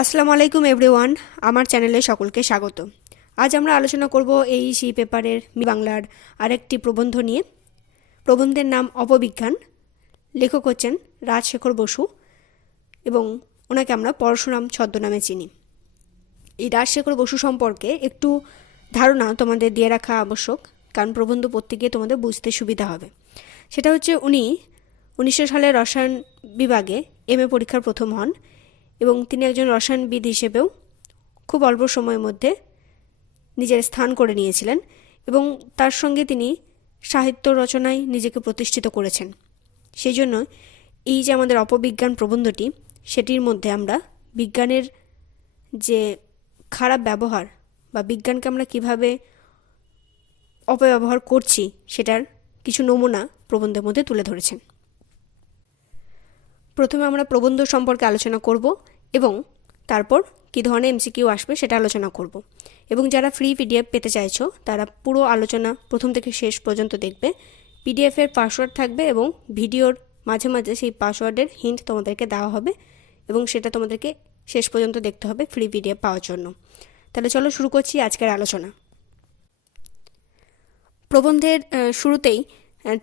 আসসালামু আলাইকুম এভরিওয়ান, আমার চ্যানেলে সকলকে স্বাগত। আজ আমরা আলোচনা করব এইসি পেপারের বাংলার আরেকটি প্রবন্ধ নিয়ে। প্রবন্ধের নাম অপবিজ্ঞান। লেখক হচ্ছেন রাজশেখর বসু এবং ওনাকে আমরা পরশুরাম ছদ্মনামে চিনি। এই রাজশেখর বসু সম্পর্কে একটু ধারণা তোমাদের দিয়ে রাখা আবশ্যক, কারণ প্রবন্ধ পড়তে গিয়ে তোমাদের বুঝতে সুবিধা হবে। সেটা হচ্ছে উনি 1900 সালে রসায়ন বিভাগে MA পরীক্ষার প্রথম হন এবং তিনি একজন রসায়নবিদ হিসেবেও খুব অল্প সময়ের মধ্যে নিজের স্থান করে নিয়েছিলেন এবং তার সঙ্গে তিনি সাহিত্য রচনায় নিজেকে প্রতিষ্ঠিত করেছেন। সেই জন্য এই যে আমাদের অপবিজ্ঞান প্রবন্ধটি, সেটির মধ্যে আমরা বিজ্ঞানের যে খারাপ ব্যবহার বা বিজ্ঞানকে আমরা কিভাবে অপব্যবহার করছি সেটার কিছু নমুনা প্রবন্ধের মধ্যে তুলে ধরেছেন। প্রথমে আমরা প্রবন্ধ সম্পর্কে আলোচনা করব এবং তারপর কী ধরনের MCQ আসবে সেটা আলোচনা করব। এবং যারা ফ্রি PDF পেতে চাইছো তারা পুরো আলোচনা প্রথম থেকে শেষ পর্যন্ত দেখবে। PDF-এর পাসওয়ার্ড থাকবে এবং ভিডিওর মাঝে মাঝে সেই পাসওয়ার্ডের হিন্ট তোমাদেরকে দেওয়া হবে এবং সেটা তোমাদেরকে শেষ পর্যন্ত দেখতে হবে ফ্রি PDF পাওয়ার জন্য। তাহলে চলো শুরু করছি আজকের আলোচনা। প্রবন্ধের শুরুতেই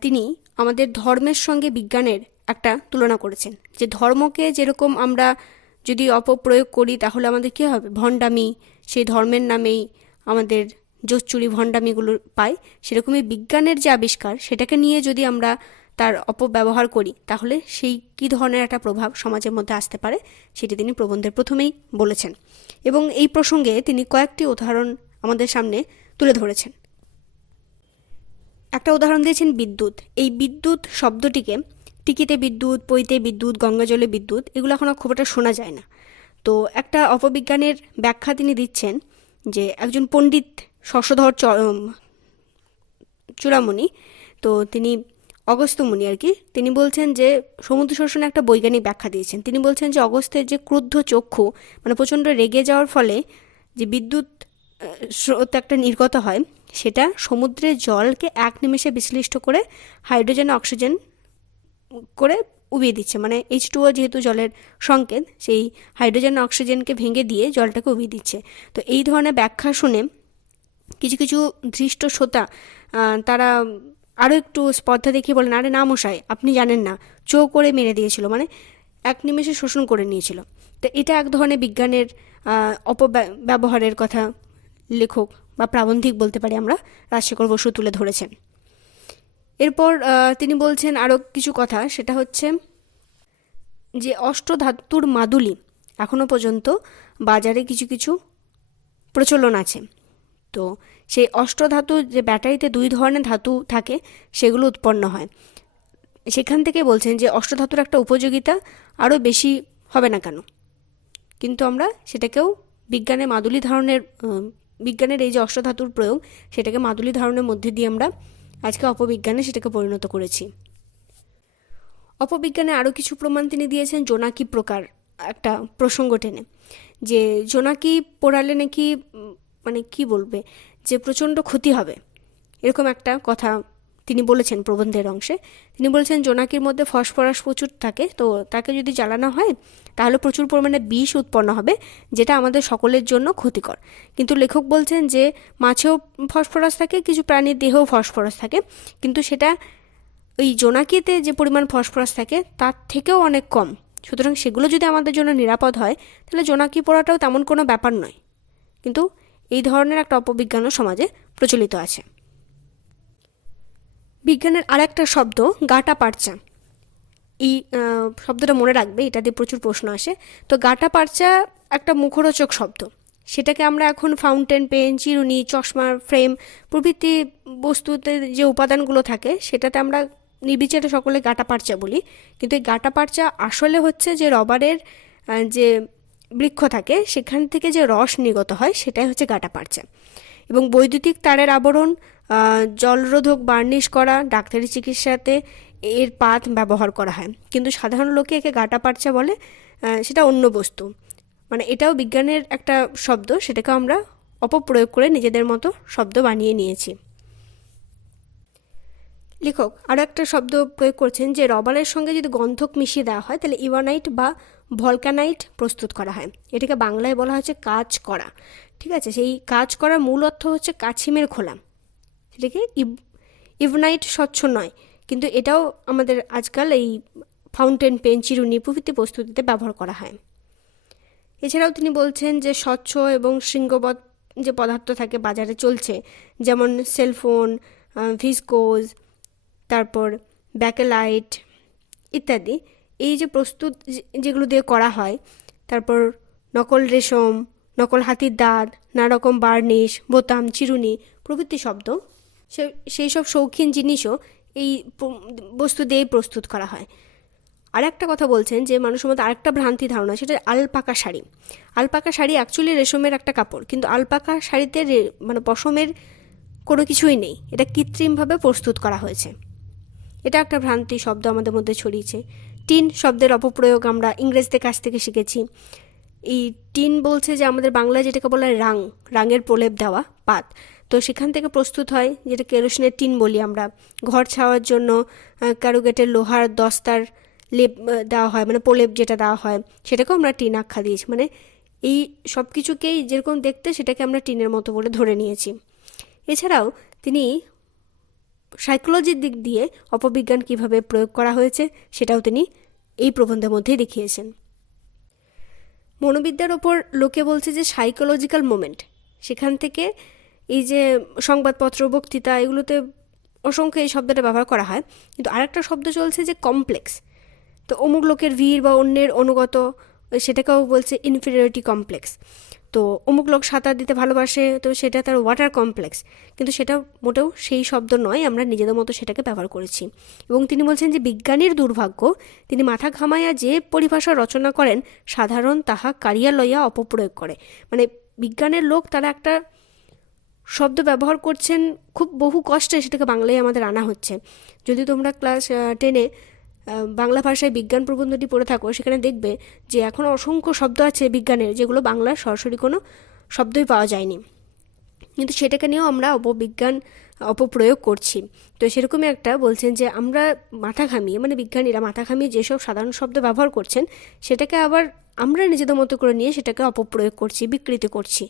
তিনি আমাদের ধর্মের সঙ্গে বিজ্ঞানের একটা তুলনা করেছেন, যে ধর্মকে যেরকম আমরা যদি অপপ্রয়োগ করি তাহলে আমাদের কী হবে, ভণ্ডামি, সেই ধর্মের নামেই আমাদের জোচ্চুরি ভণ্ডামিগুলো পাই, সেরকমই বিজ্ঞানের যে আবিষ্কার সেটাকে নিয়ে যদি আমরা তার অপব্যবহার করি তাহলে সেই কী ধরনের একটা প্রভাব সমাজের মধ্যে আসতে পারে সেটি তিনি প্রবন্ধের প্রথমেই বলেছেন এবং এই প্রসঙ্গে তিনি কয়েকটি উদাহরণ আমাদের সামনে তুলে ধরেছেন। একটা উদাহরণ দিয়েছেন বিদ্যুৎ। এই বিদ্যুৎ শব্দটিকে টিকিতে বিদ্যুৎ, পইতে বিদ্যুৎ, গঙ্গাজলে বিদ্যুৎ, এগুলো এখন খুব একটা শোনা যায় না। তো একটা অপবিজ্ঞানের ব্যাখ্যা তিনি দিচ্ছেন যে একজন পণ্ডিত শশধর চূড়ামণি, তো তিনি অগস্ত্যমুনি আর কি, তিনি বলছেন যে সমুদ্র শোষণে একটা বৈজ্ঞানিক ব্যাখ্যা দিয়েছেন। তিনি বলছেন যে অগস্ত্যের যে ক্রুদ্ধ চক্ষু, মানে প্রচণ্ড রেগে যাওয়ার ফলে যে বিদ্যুৎ স্রোত একটা নির্গত হয়, সেটা সমুদ্রের জলকে এক নিমেষে বিশ্লিষ্ট করে হাইড্রোজেন অক্সিজেন করে উবিয়ে দিচ্ছে। মানে H2O যেহেতু জলের সংকেত, সেই হাইড্রোজেন অক্সিজেনকে ভেঙে দিয়ে জলটাকে উবিয়ে দিচ্ছে। তো এই ধরনের ব্যাখ্যা শুনে কিছু কিছু ধৃষ্ট শ্রোতা তারা আরও একটু স্পর্ধা দেখিয়ে বলেন, আরে না মশাই, আপনি জানেন না, চো করে মেরে দিয়েছিল, মানে এক নিমেষে শোষণ করে নিয়েছিল। তো এটা এক ধরনের বিজ্ঞানের অপব্যবহারের কথা লেখক বা প্রাবন্ধিক বলতে পারি আমরা রাজশেখর বসু তুলে ধরেছেন। এরপর তিনি বলছেন আরও কিছু কথা, সেটা হচ্ছে যে অষ্টধাতুর মাদুলি এখনও পর্যন্ত বাজারে কিছু কিছু প্রচলন আছে। তো সেই অষ্টধাতু যে ব্যাটারিতে 2 ধরনের ধাতু থাকে সেগুলো উৎপন্ন হয়, সেখান থেকে বলছেন যে অষ্টধাতুর একটা উপযোগিতা আরও বেশি হবে না কেন, কিন্তু আমরা সেটাকেও বিজ্ঞানের মাদুলি ধারণের বিজ্ঞানের এই যে অষ্টধাতুর প্রয়োগ সেটাকে মাদুলি ধারণের মধ্যে দিয়ে আমরা আজকে অপবিজ্ঞানে সেটাকে পরিণত করেছি। অপবিজ্ঞানে আরও কিছু প্রমাণ তিনি দিয়েছেন জোনাকি প্রকার একটা প্রসঙ্গ টেনে, যে জোনাকি পোড়ালে নাকি মানে কি বলবে, যে প্রচণ্ড ক্ষতি হবে, এরকম একটা কথা তিনি বলেছেন প্রবন্ধের অংশে। তিনি বলেছেন জোনাকির মধ্যে ফসফরাস প্রচুর থাকে, তো তাকে যদি জ্বালানো হয় তাহলে প্রচুর পরিমাণে বিষ উৎপন্ন হবে, যেটা আমাদের সকলের জন্য ক্ষতিকর। কিন্তু লেখক বলছেন যে মাছেও ফসফরাস থাকে, কিছু প্রাণীর দেহেও ফসফরাস থাকে, কিন্তু সেটা ওই জোনাকিতে যে পরিমাণ ফসফরাস থাকে তার থেকেও অনেক কম। সুতরাং সেগুলো যদি আমাদের জন্য নিরাপদ হয় তাহলে জোনাকি পোড়াটাও তেমন কোনো ব্যাপার নয়। কিন্তু এই ধরনের একটা অপবিজ্ঞানও সমাজে প্রচলিত আছে। বিজ্ঞানের আরেকটা শব্দ গাটা পারচা। এই শব্দটা মনে রাখবে, এটা দিয়ে প্রচুর প্রশ্ন আসে। তো গাটা পারচা একটা মুখরোচক শব্দ, সেটাকে আমরা এখন ফাউন্টেন পেন, চিরুনি, চশমার ফ্রেম প্রভৃতি বস্তুতে যে উপাদানগুলো থাকে সেটাতে আমরা নির্বিচারে সকলে গাটা পারচা বলি, কিন্তু এই গাটা পারচা আসলে হচ্ছে যে রবারের যে বৃক্ষ থাকে সেখান থেকে যে রস নির্গত হয় সেটাই হচ্ছে গাটা পারচা। এবং বৈদ্যুতিক তারের আবরণ, জলরোধক বার্নিশ করা, ডাক্তারি চিকিৎসাতে এর পাত ব্যবহার করা হয়, কিন্তু সাধারণ লোকে একে গাটা পারচা বলে, সেটা অন্য বস্তু। মানে এটাও বিজ্ঞানের একটা শব্দ, সেটাকে আমরা অপপ্রয়োগ করে নিজেদের মতো শব্দ বানিয়ে নিয়েছি। লেখক আরও একটা শব্দ প্রয়োগ করছেন যে রবারের সঙ্গে যদি গন্ধক মিশিয়ে দেওয়া হয় তাহলে ইওয়ানাইট বা ভলকানাইট প্রস্তুত করা হয়। এটাকে বাংলায় বলা হচ্ছে কাজ করা। ঠিক আছে, সেই কাজ করার মূল অর্থ হচ্ছে কাছিমের খোলা। সেটাকে ইভনাইট স্বচ্ছ নয়, কিন্তু এটাও আমাদের আজকাল এই ফাউন্টেন পেন, চিরুনি প্রভৃতি প্রস্তুতিতে ব্যবহার করা হয়। এছাড়াও তিনি বলছেন যে স্বচ্ছ এবং শৃঙ্গবৎ যে পদার্থ থাকে বাজারে চলছে, যেমন সেলফোন, ভিসকোজ, তারপর ব্যাকেলাইট ইত্যাদি, এই যে প্রস্তুত যেগুলো দিয়ে করা হয়, তারপর নকল রেশম, নকল হাতির দাঁত, নানা রকম বার্নিশ, বোতাম, চিরুনি প্রভৃতি শব্দ, সেই সব শৌখিন জিনিসও এই বস্তু দিয়েই প্রস্তুত করা হয়। আর একটা কথা বলছেন যে মানুষের মধ্যে আরেকটা ভ্রান্তি ধারণা, সেটা alpaca sari. Alpaca sari actually রেশমের একটা কাপড়, কিন্তু আলপাকা শাড়িতে মানে পশমের কোনো কিছুই নেই, এটা কৃত্রিমভাবে প্রস্তুত করা হয়েছে। এটা একটা ভ্রান্তি শব্দ আমাদের মধ্যে ছড়িয়েছে। টিন শব্দের অপপ্রয়োগ আমরা ইংরেজদের কাছ থেকে শিখেছি। এই টিন বলছে যে আমাদের বাংলায় যেটাকে বলা হয় রাঙের প্রলেপ দেওয়া পাত, তো সেখান থেকে প্রস্তুত হয়, যেটা কেরোসিনের টিন বলি আমরা। ঘর ছাওয়ার জন্য ক্যারোগেটের লোহার দস্তার লেপ দেওয়া হয়, মানে প্রলেপ যেটা দেওয়া হয়, সেটাকেও আমরা টিন আখ্যা দিয়েছি। মানে এই সব কিছুকেই যেরকম দেখতে সেটাকে আমরা টিনের মতো বলে ধরে নিয়েছি। এছাড়াও তিনি সাইকোলজির দিক দিয়ে অপবিজ্ঞান কিভাবে প্রয়োগ করা হয়েছে সেটাও তিনি এই প্রবন্ধের মধ্যেই দেখিয়েছেন। মনোবিদ্যার ওপর লোকে বলছে যে সাইকোলজিক্যাল মোমেন্ট, সেখান থেকে এই যে সংবাদপত্র, বক্তৃতা, এগুলোতে অসংখ্য এই শব্দটা ব্যবহার করা হয়। কিন্তু আরেকটা শব্দ চলছে যে কমপ্লেক্স, তো অমুক লোকের ভিড় বা অন্যের অনুগত, সেটাকেও বলছে ইনফিরিয়রিটি কমপ্লেক্স। তো অমুক লোক সাঁতার দিতে ভালোবাসে, তো সেটা তার ওয়াটার কমপ্লেক্স, কিন্তু সেটা মোটেও সেই শব্দ নয়, আমরা নিজেদের মতো সেটাকে ব্যবহার করেছি। এবং তিনি বলছেন যে বিজ্ঞানীর দুর্ভাগ্য, তিনি মাথা ঘামাইয়া যে পরিভাষা রচনা করেন, সাধারণ তাহা কারিয়া লইয়া অপপ্রয়োগ করে। মানে বিজ্ঞানের লোক তারা একটা শব্দ ব্যবহার করছেন, খুব বহু কষ্টে সেটাকে বাংলায় আমাদের আনা হচ্ছে। যদি তোমরা ক্লাস 10-এ বাংলা ভাষায় বিজ্ঞান প্রবন্ধটি পড়ে থাকো, সেখানে দেখবে যে এখনও অসংখ্য শব্দ আছে বিজ্ঞানের, যেগুলো বাংলার সরাসরি কোনো শব্দই পাওয়া যায়নি, কিন্তু সেটাকে নিয়েও আমরা অপবিজ্ঞান অপপ্রয়োগ করছি। তো সেরকমই একটা বলছেন যে আমরা মাথা ঘামিয়ে, মানে বিজ্ঞানীরা মাথা ঘামিয়ে যেসব সাধারণ শব্দ ব্যবহার করছেন, সেটাকে আবার আমরা নিজেদের মতো করে নিয়ে সেটাকে অপপ্রয়োগ করছি, বিকৃতি করছি।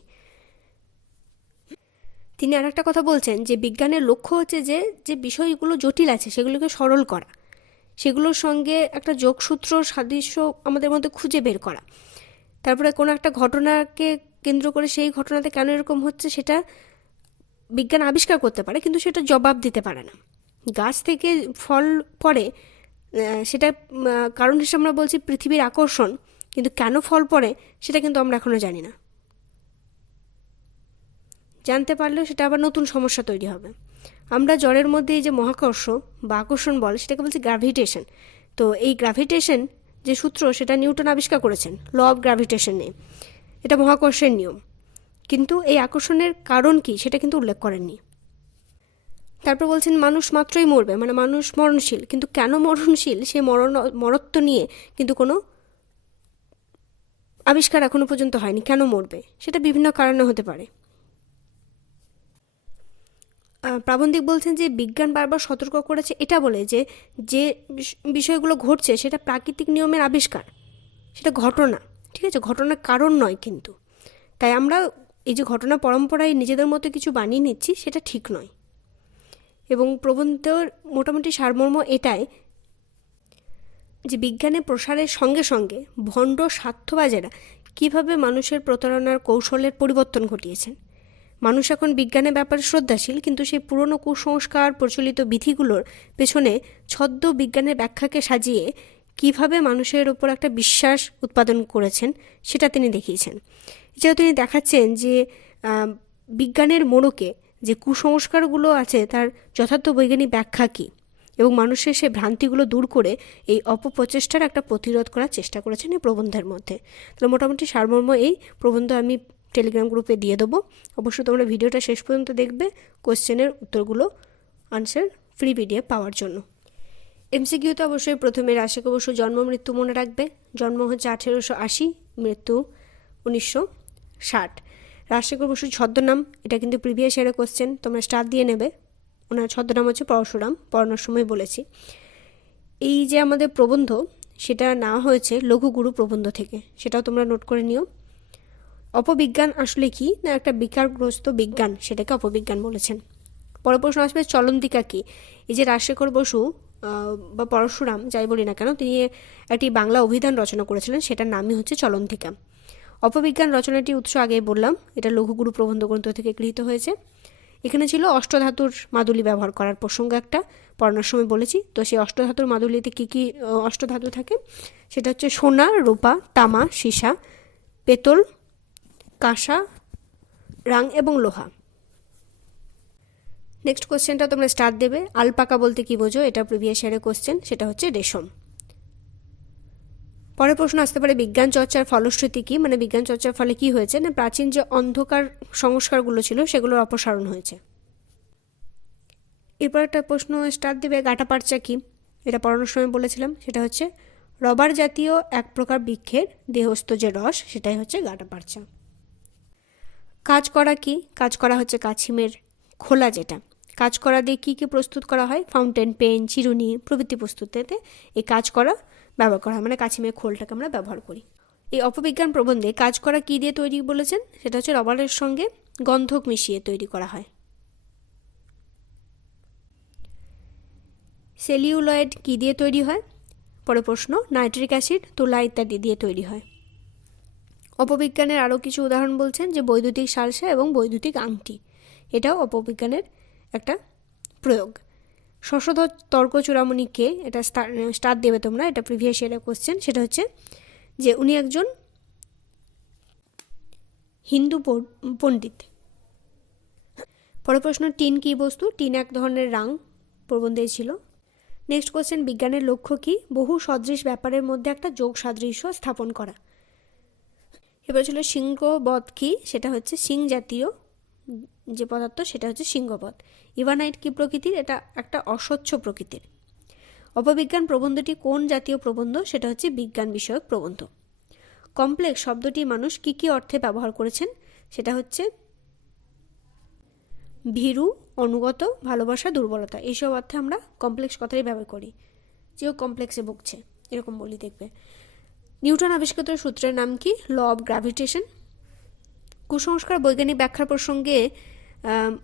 তিনি আর একটা কথা বলছেন যে বিজ্ঞানের লক্ষ্য হচ্ছে যে বিষয়গুলো জটিল আছে সেগুলোকে সরল করা, সেগুলোর সঙ্গে একটা যোগসূত্র সাদৃশ্য আমাদের মধ্যে খুঁজে বের করা। তারপরে কোনো একটা ঘটনাকে কেন্দ্র করে সেই ঘটনাতে কেন এরকম হচ্ছে সেটা বিজ্ঞান আবিষ্কার করতে পারে, কিন্তু সেটা জবাব দিতে পারে না। গাছ থেকে ফল পড়ে, সেটা কারণ হিসেবে আমরা বলছি পৃথিবীর আকর্ষণ, কিন্তু কেন ফল পড়ে সেটা কিন্তু আমরা এখনও জানি না। জানতে পারলেও সেটা আবার নতুন সমস্যা তৈরি হবে। আমরা জড়ের মধ্যে এই যে মহাকর্ষ বা আকর্ষণ বল, সেটাকে বলছি গ্র্যাভিটেশন। তো এই গ্র্যাভিটেশন যে সূত্র, সেটা নিউটন আবিষ্কার করেছেন, ল অফ গ্র্যাভিটেশন নিয়ে। এটা মহাকর্ষের নিয়ম, কিন্তু এই আকর্ষণের কারণ কি সেটা কিন্তু উল্লেখ করেননি। তারপর বলছেন মানুষ মাত্রই মরবে, মানে মানুষ মরণশীল, কিন্তু কেন মরণশীল সে মরত্ব নিয়ে কিন্তু কোনো আবিষ্কার এখনো পর্যন্ত হয়নি। কেন মরবে সেটা বিভিন্ন কারণে হতে পারে। প্রাবন্ধিক বলছেন যে বিজ্ঞান বারবার সতর্ক করেছে এটা বলে যে যে বিষয়গুলো ঘটছে সেটা প্রাকৃতিক নিয়মের আবিষ্কার, সেটা ঘটনা, ঠিক আছে, ঘটনার কারণ নয়। কিন্তু তাই আমরা এই যে ঘটনা পরম্পরায় নিজেদের মতো কিছু বানিয়ে নিচ্ছি, সেটা ঠিক নয়। এবং প্রবন্ধের মোটামুটি সারমর্ম এটাই যে বিজ্ঞানের প্রসারের সঙ্গে সঙ্গে ভণ্ড স্বার্থবাজেরা কীভাবে মানুষের প্রতারণার কৌশলের পরিবর্তন ঘটিয়েছেন। মানুষ এখন বিজ্ঞানের ব্যাপারে শ্রদ্ধাশীল, কিন্তু সেই পুরনো কুসংস্কার, প্রচলিত বিধিগুলোর পেছনে ছদ্ম বিজ্ঞানের ব্যাখ্যাকে সাজিয়ে কিভাবে মানুষের ওপর একটা বিশ্বাস উৎপাদন করেছেন সেটা তিনি দেখিয়েছেন। এছাড়াও তিনি দেখাচ্ছেন যে বিজ্ঞানের মোড়কে যে কুসংস্কারগুলো আছে তার যথার্থ বৈজ্ঞানিক ব্যাখ্যা কী, এবং মানুষের সেই ভ্রান্তিগুলো দূর করে এই অপপ্রচেষ্টার একটা প্রতিরোধ করার চেষ্টা করেছেন এই প্রবন্ধের মধ্যে। তাহলে মোটামুটি সারমর্ম এই প্রবন্ধ আমি টেলিগ্রাম গ্রুপে দিয়ে দেবো। অবশ্যই তোমরা ভিডিওটা শেষ পর্যন্ত দেখবে কোশ্চেনের উত্তরগুলো, আনসার ফ্রি পিডিএফ পাওয়ার জন্য। এমসিকিউতে অবশ্যই প্রথমে রাশিক বসু জন্ম মৃত্যু মনে রাখবে। জন্ম হচ্ছে 1880, মৃত্যু 1960। রাশিক বসুর ছদ্মনাম, এটা কিন্তু প্রিভিয়াস ইয়ারের কোশ্চেন, তোমরা স্টার দিয়ে নেবে। ওনার ছদ্মনাম হচ্ছে পরশুরাম, পড়ানোর সময় বলেছি। এই যে আমাদের প্রবন্ধ, সেটা নেওয়া হয়েছে লঘুগুরু প্রবন্ধ থেকে, সেটাও তোমরা নোট করে নিও। অপবিজ্ঞান আসলে কি না, একটা বিকারগ্রস্ত বিজ্ঞান, সেটাকে অপবিজ্ঞান বলেছেন। পরের প্রশ্ন আসবে চলন্তিকা কি। এই যে রাজশেখর বসু বা পরশুরাম যাই বলি না কেন, তিনি একটি বাংলা অভিধান রচনা করেছিলেন, সেটার নামই হচ্ছে চলন্তিকা। অপবিজ্ঞান রচনাটি উৎস আগেই বললাম, এটা লঘুগুরু প্রবন্ধ গ্রন্থ থেকে গৃহীত হয়েছে। এখানে ছিল অষ্টধাতুর মাদুলি ব্যবহার করার প্রসঙ্গ, একটা পড়ানোর সময় বলেছি। তো সেই অষ্টধাতুর মাদুলিতে কী কী অষ্টধাতু থাকে, সেটা হচ্ছে সোনা, রূপা, তামা, সীসা, পেতল, কাঁসা, রাং এবং লোহা। নেক্সট কোশ্চেনটা তোমরা স্টার দেবে। আলপাকা বলতে কি বোঝো, এটা প্রিভিয়াস ইয়ারের কোশ্চেন, সেটা হচ্ছে রেশম। পরের প্রশ্ন আসতে পারে বিজ্ঞান চর্চার ফলশ্রুতি কি, মানে বিজ্ঞান চর্চার ফলে কি হয়েছে না, প্রাচীন যে অন্ধকার সংস্কারগুলো ছিল সেগুলোর অপসারণ হয়েছে। এরপর একটা প্রশ্ন স্টার দেবে গাটাপারচা কি, এটা পড়ানোর সময় বলেছিলাম, সেটা হচ্ছে রবার জাতীয় এক প্রকার বৃক্ষের দেহস্থ যে রস, সেটাই হচ্ছে গাটাপারচা। কাজ করা কি, কাজ করা হচ্ছে কাছিমের খোলা, যেটা কাজ করা দিয়ে কী কী প্রস্তুত করা হয়, ফাউন্টেন পেন, চিরুনি প্রভৃতি প্রস্তুতিতে এই কাজ করা ব্যবহার করা হয়, মানে কাছিমের খোলটাকে আমরা ব্যবহার করি। এই অপবিজ্ঞান প্রবন্ধে কাজ করা কী দিয়ে তৈরি বলেছেন, সেটা হচ্ছে রবারের সঙ্গে গন্ধক মিশিয়ে তৈরি করা হয়। সেলিউলয়েড কী দিয়ে তৈরি হয়, পরে প্রশ্ন নাইট্রিক অ্যাসিড, তুলা ইত্যাদি দিয়ে তৈরি হয়। অপবিজ্ঞানের আরও কিছু উদাহরণ বলছেন যে বৈদ্যুতিক সালসা এবং বৈদ্যুতিক আংটি, এটাও অপবিজ্ঞানের একটা প্রয়োগ। শশধর তর্ক চূড়ামণিকে, এটা স্টার দেবে তোমরা, এটা প্রিভিয়াস ইয়ারের কোশ্চেন, সেটা হচ্ছে যে উনি একজন হিন্দু পণ্ডিত। পরের প্রশ্ন টিন কী বস্তু, টিন এক ধরনের রাং, প্রবন্ধেই ছিল। নেক্সট কোশ্চেন বিজ্ঞানের লক্ষ্য কি, বহু সদৃশ ব্যাপারের মধ্যে একটা যোগ সাদৃশ্য স্থাপন করা। এবার ছিল সিংহবধ কি, সেটা হচ্ছে সিং জাতীয় যে পদার্থ, সেটা হচ্ছে সিংহবধ। ইভানাইট কি প্রকৃতির, এটা একটা অস্বচ্ছ প্রকৃতির। অপবিজ্ঞান প্রবন্ধটি কোন জাতীয় প্রবন্ধ, সেটা হচ্ছে বিজ্ঞান বিষয়ক প্রবন্ধ। কমপ্লেক্স শব্দটি মানুষ কি কি অর্থে ব্যবহার করেছেন, সেটা হচ্ছে ভীরু, অনুগত, ভালোবাসা, দুর্বলতা, এইসব অর্থে আমরা কমপ্লেক্স কথাই ব্যবহার করি, যেও কমপ্লেক্সে ভুগছে এরকম বলি দেখবে। নিউটন আবিষ্কৃত সূত্রের নাম কি, ল অফ গ্র্যাভিটেশন। কুসংস্কার বৈজ্ঞানিক ব্যাখ্যার প্রসঙ্গে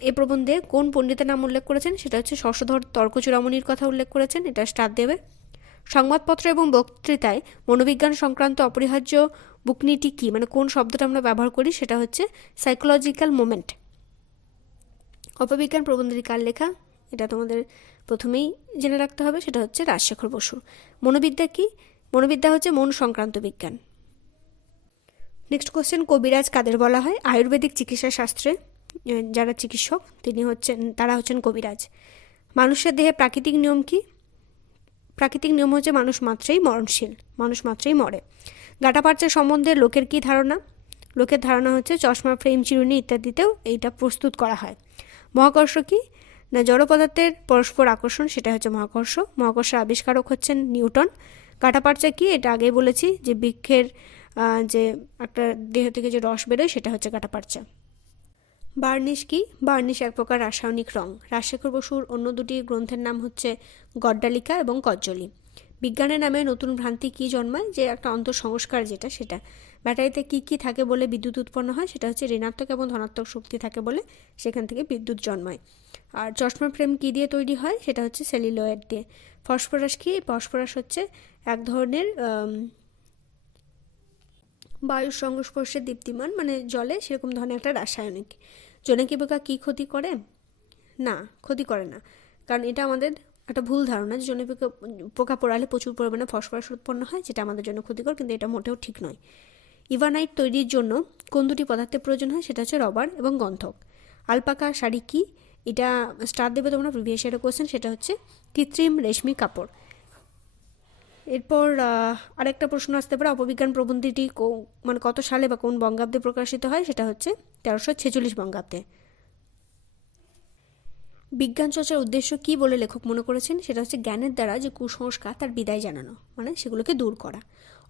এ প্রবন্ধে কোন পণ্ডিতের নাম উল্লেখ করেছেন, সেটা হচ্ছে শশধর তর্ক চূড়ামণির কথা উল্লেখ করেছেন, এটা স্টার দেবে। সংবাদপত্র এবং বক্তৃতায় মনোবিজ্ঞান সংক্রান্ত অপরিহার্য বুকনিটি কি, মানে কোন শব্দটা আমরা ব্যবহার করি, সেটা হচ্ছে সাইকোলজিক্যাল মোমেন্ট। অপবিজ্ঞান প্রবন্ধটি কার লেখা, এটা তোমাদের প্রথমেই জেনে রাখতে হবে, সেটা হচ্ছে রাজশেখর বসু। মনোবিদ্যা কি, মনোবিদ্যা হচ্ছে মন সংক্রান্ত বিজ্ঞান। নেক্সট কোশ্চেন কবিরাজ কাদের বলা হয়, আয়ুর্বেদিক চিকিৎসা শাস্ত্রে যারা চিকিৎসক তারা হচ্ছেন কবিরাজ। মানুষের দেহে প্রাকৃতিক নিয়ম কি, প্রাকৃতিক নিয়ম হচ্ছে মানুষ মাত্রেই মরণশীল, মানুষ মাত্রেই মরে। গাটাপারচা সম্বন্ধে লোকের কি ধারণা, লোকের ধারণা হচ্ছে চশমা, ফ্রেম, চিরুনি ইত্যাদিতেও এইটা প্রস্তুত করা হয়। মহাকর্ষ কি না, জড় পদার্থের পরস্পর আকর্ষণ, সেটা হচ্ছে মহাকর্ষ। মহাকর্ষের আবিষ্কারক হচ্ছেন নিউটন। গাটাপারচা কি, এটা আগেই বলেছি যে বৃক্ষের যে একটা দেহ থেকে যে রস বেরোয়, সেটা হচ্ছে গাটাপারচা। বার্নিশ কি, বার্নিশ এক প্রকার রাসায়নিক রং। রাজশেখর বসুর অন্য দুটি গ্রন্থের নাম হচ্ছে গড্ডালিকা এবং কজ্জলি। বিজ্ঞানের নামে নতুন ভ্রান্তি কি জন্মায়, যে একটা অন্তঃসংস্কার যেটা, সেটা ব্যাটারিতে কি কি থাকে বলে বিদ্যুৎ উৎপন্ন হয়, সেটা হচ্ছে ঋণাত্মক এবং ধনাত্মক শক্তি থাকে বলে সেখান থেকে বিদ্যুৎ জন্মায়। আর চশমা ফ্রেম কি দিয়ে তৈরি হয়, সেটা হচ্ছে সেলুলয়েড দিয়ে। ফসফরাস কি, ফসফরাস হচ্ছে এক ধরনের বায়ুর সংস্পর্শে দীপ্তিমান, মানে জলে সেরকম ধরনের একটা রাসায়নিক। জোনাকি পোকা কি ক্ষতি করে, না ক্ষতি করে না, কারণ এটা আমাদের একটা ভুল ধারণা যে জোনাকি পোকা পোড়ালে প্রচুর পরিমাণে ফসফরাস উৎপন্ন হয়, যেটা আমাদের জন্য ক্ষতিকর, কিন্তু এটা মোটেও ঠিক নয়। ইভানাইট তৈরির জন্য কোন দুটি পদার্থের প্রয়োজন হয়, সেটা হচ্ছে রবার এবং গন্ধক। আলপাকা শাড়ি কি, এটা স্টার দেবে তোমরা, প্রিভিয়াস ইয়ারের কোশ্চেন, সেটা হচ্ছে কৃত্রিম রেশমি কাপড়। এরপর আরেকটা প্রশ্ন আসতে পারে অপবিজ্ঞান প্রবন্ধটি মানে কত সালে বা কোন বঙ্গাব্দে প্রকাশিত হয়, সেটা হচ্ছে 1346 বঙ্গাব্দে। বিজ্ঞান চর্চার উদ্দেশ্য কি বলে লেখক মনে করেছেন, সেটা হচ্ছে জ্ঞানের দ্বারা যে কুসংস্কার তার বিদায় জানানো, মানে সেগুলোকে দূর করা।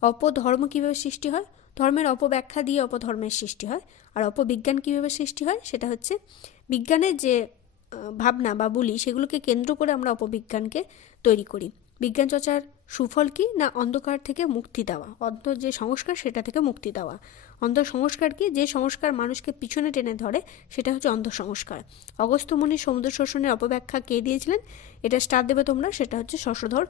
অপধর্ম কীভাবে সৃষ্টি হয়, ধর্মের অপব্যাখ্যা দিয়ে অপধর্মের সৃষ্টি হয়। আর অপবিজ্ঞান কীভাবে সৃষ্টি হয়, সেটা হচ্ছে বিজ্ঞানের যে ভাবনা বা বলি, সেগুলোকে কেন্দ্র করে আমরা অপবিজ্ঞানকে তৈরি করি। বিজ্ঞান চর্চার সুফল কি না অন্ধকার থেকে মুক্তি দেওয়া, অন্তর যে সংস্কার সেটা থেকে মুক্তি দেওয়া। অন্তর সংস্কার কি, যে সংস্কার মানুষকে পিছনে টেনে ধরে সেটা হচ্ছে অন্ধ সংস্কার। অগস্ত্য মুনির সমুদ্র শোষণের অপব্যাখ্যা কে দিয়েছিলেন, এটা স্টার দেবে তোমরা, সেটা হচ্ছে শশধর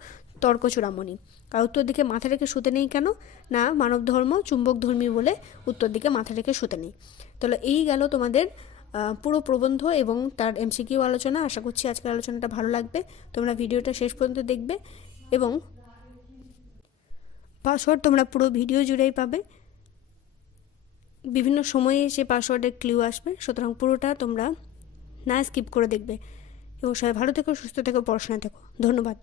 তর্কচূড়ামণি। আর উত্তর দিকে মাথা রেখে শুতে নেই কেন, না মানব ধর্ম চুম্বক ধর্মী বলে উত্তর দিকে মাথা রেখে শুতে নেই। তাহলে এই গেল তোমাদের পুরো প্রবন্ধ এবং তার এমসিকিউ আলোচনা। আশা করছি আজকের আলোচনাটা ভালো লাগবে, তোমরা ভিডিওটা শেষ পর্যন্ত দেখবে এবং পাসওয়ার্ড তোমরা পুরো ভিডিও জুড়েই পাবে, বিভিন্ন সময়ে সে পাসওয়ার্ডের ক্লিউ আসবে, সুতরাং পুরোটা তোমরা না স্কিপ করে দেখবে। এবং সবাই ভালো থেকো, সুস্থ থেকো, পড়াশোনা থেকো। ধন্যবাদ।